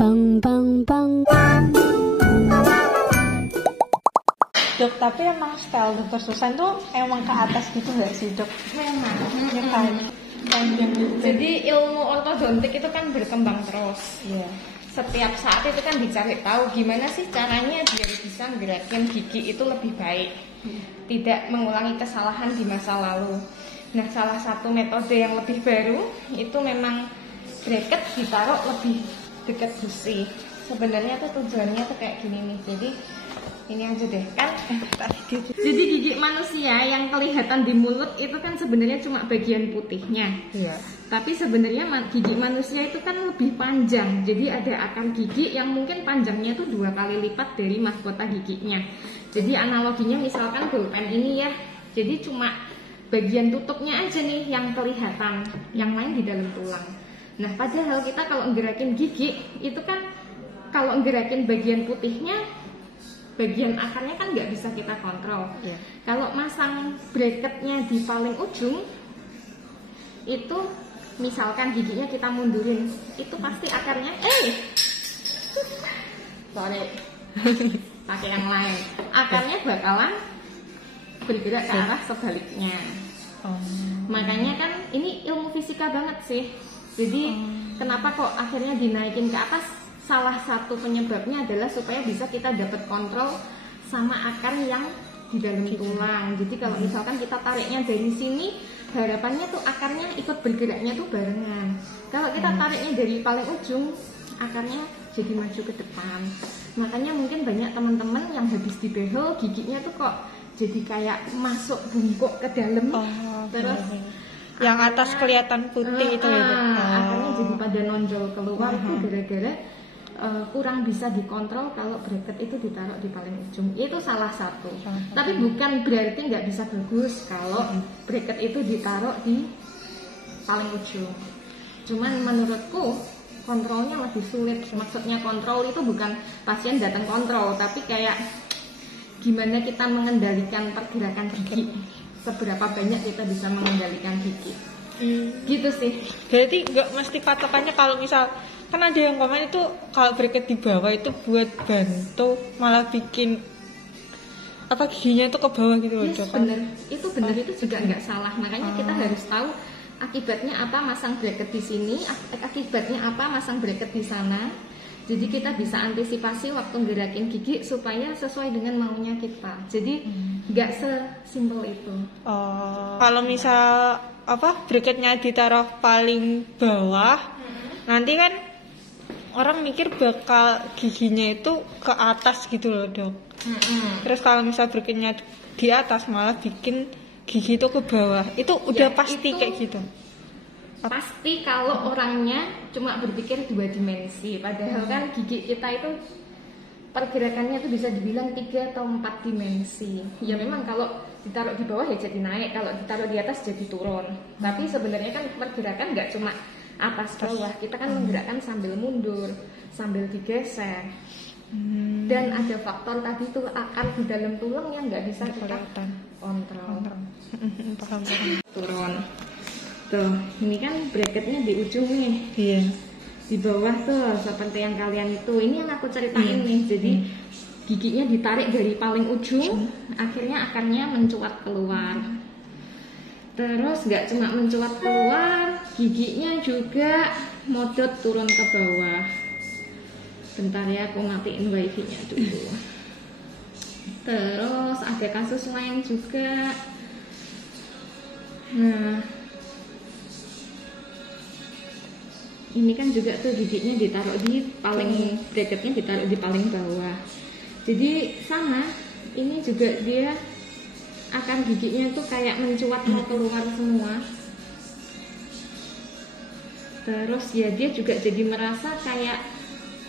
Bang bang bang. Dok, tapi emang style dokter Susan tuh emang ke atas gitu nggak sih dok? Memang. Ya kan, panjang gitu. Jadi ilmu ortodontik itu kan berkembang terus. Iya. Setiap saat itu kan dicari tahu gimana sih caranya biar bisa gerakin gigi itu lebih baik, tidak mengulangi kesalahan di masa lalu. Nah, salah satu metode yang lebih baru itu memang bracket ditaruh lebih dekat gusi. Sebenarnya tuh tujuannya tuh kayak gini nih. Jadi ini aja deh kan. Jadi gigi manusia yang kelihatan di mulut itu kan sebenarnya cuma bagian putihnya. Iya. Tapi sebenarnya gigi manusia itu kan lebih panjang. Jadi ada akar gigi yang mungkin panjangnya itu 2 kali lipat dari mahkota giginya. Jadi analoginya misalkan pulpen ini ya. Jadi cuma bagian tutupnya aja nih yang kelihatan, yang lain di dalam tulang. Nah, padahal kita kalau gerakin gigi itu kan kalau gerakin bagian putihnya, bagian akarnya kan nggak bisa kita kontrol. Yeah. Kalau masang bracketnya di paling ujung, itu misalkan giginya kita mundurin, itu pasti akarnya, sorry, pakai yang lain. Akarnya bakalan bergerak ke arah sebaliknya. Makanya kan ini ilmu fisika banget sih. Jadi kenapa kok akhirnya dinaikin ke atas? Salah satu penyebabnya adalah supaya bisa kita dapat kontrol sama akar yang di dalam tulang. Jadi kalau misalkan kita tariknya dari sini, harapannya tuh akarnya ikut bergeraknya tuh barengan. Kalau kita tariknya dari paling ujung, akarnya jadi maju ke depan. Makanya mungkin banyak teman-teman yang habis dibehel giginya tuh kok jadi kayak masuk bungkuk ke dalam. Terus yang atas kelihatan putih itu ya dok. Akarnya jadi pada nonjol keluar itu gara-gara kurang bisa dikontrol kalau bracket itu ditaruh di paling ujung. Itu salah satu. Tapi bukan berarti nggak bisa bagus kalau bracket itu ditaruh di paling ujung. Cuman menurutku kontrolnya lebih sulit. Maksudnya kontrol itu bukan pasien datang kontrol, tapi kayak gimana kita mengendalikan pergerakan gigi. Seberapa banyak kita bisa mengendalikan gigi. Gitu sih. Berarti nggak mesti patokannya kalau misal kan ada yang komen itu kalau bracket di bawah itu buat bantu malah bikin apa giginya itu ke bawah gitu loh dok. Bener, itu bener, itu juga nggak salah. Makanya kita harus tahu akibatnya apa masang bracket di sini, akibatnya apa masang bracket di sana. Jadi kita bisa antisipasi waktu gerakin gigi supaya sesuai dengan maunya kita. Jadi nggak sesimpel itu. Kalau misal apa bracketnya ditaruh paling bawah, nanti kan orang mikir bakal giginya itu ke atas gitu loh dok. Terus kalau misal bracketnya di atas malah bikin gigi itu ke bawah. Itu udah pasti kayak gitu. Pasti kalau orangnya cuma berpikir 2 dimensi. Padahal kan gigi kita itu pergerakannya itu bisa dibilang 3 atau 4 dimensi. Ya memang kalau ditaruh di bawah ya jadi naik, kalau ditaruh di atas jadi turun. Tapi sebenarnya kan pergerakan nggak cuma atas bawah, kita kan menggerakkan sambil mundur, sambil digeser. Dan ada faktor tadi tuh akar di dalam tulang yang nggak bisa kita kontrol. Paham. Turun. Tuh, ini kan bracketnya di ujung nih. Iya. Di bawah tuh seperti yang kalian itu. Ini yang aku ceritain nih. Jadi giginya ditarik dari paling ujung, akhirnya akarnya mencuat keluar. Terus nggak cuma mencuat keluar, giginya juga modot turun ke bawah. Bentar ya, aku matiin wifi-nya dulu. Terus ada kasus lain juga. Nah, ini kan juga tuh giginya ditaruh di paling bracketnya ditaruh di paling bawah. Jadi sama, ini juga dia akar giginya tuh kayak mencuat mau keluar semua. Terus ya dia juga jadi merasa kayak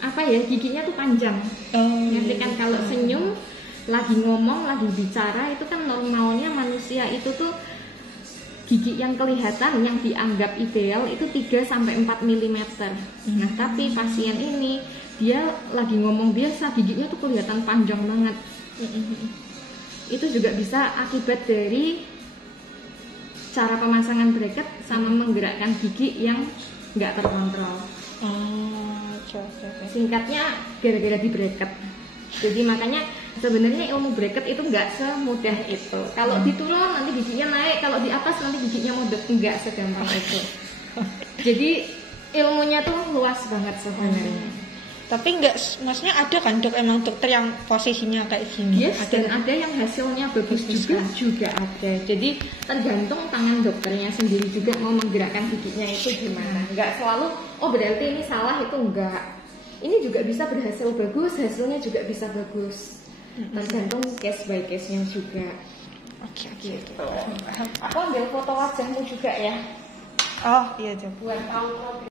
apa ya, giginya tuh panjang. Nanti kan kalau senyum, lagi ngomong, lagi bicara, itu kan normalnya manusia itu tuh gigi yang kelihatan yang dianggap ideal itu 3-4 mm. Nah tapi pasien ini dia lagi ngomong biasa, giginya tuh kelihatan panjang banget. Itu juga bisa akibat dari cara pemasangan bracket sama menggerakkan gigi yang nggak terkontrol. Oke. Singkatnya gara-gara di bracket. Jadi makanya sebenarnya ilmu bracket itu nggak semudah itu. Kalau diturun nanti bijinya naik, kalau di atas nanti bijinya mudek, nggak segampang itu. Jadi ilmunya tuh luas banget sebenarnya. Tapi nggak, maksudnya ada kan dok emang dokter yang posisinya kayak gini? Yes, dan ada yang hasilnya bagus juga ada. Jadi tergantung tangan dokternya sendiri juga mau menggerakkan giginya itu gimana. Nggak selalu, oh berarti ini salah, itu enggak. Ini juga bisa berhasil bagus, hasilnya juga bisa bagus. Tergantung case by case-nya juga. Oke. Gitu. Aku ambil foto wajahmu juga ya. Oh iya dok. Buat tahu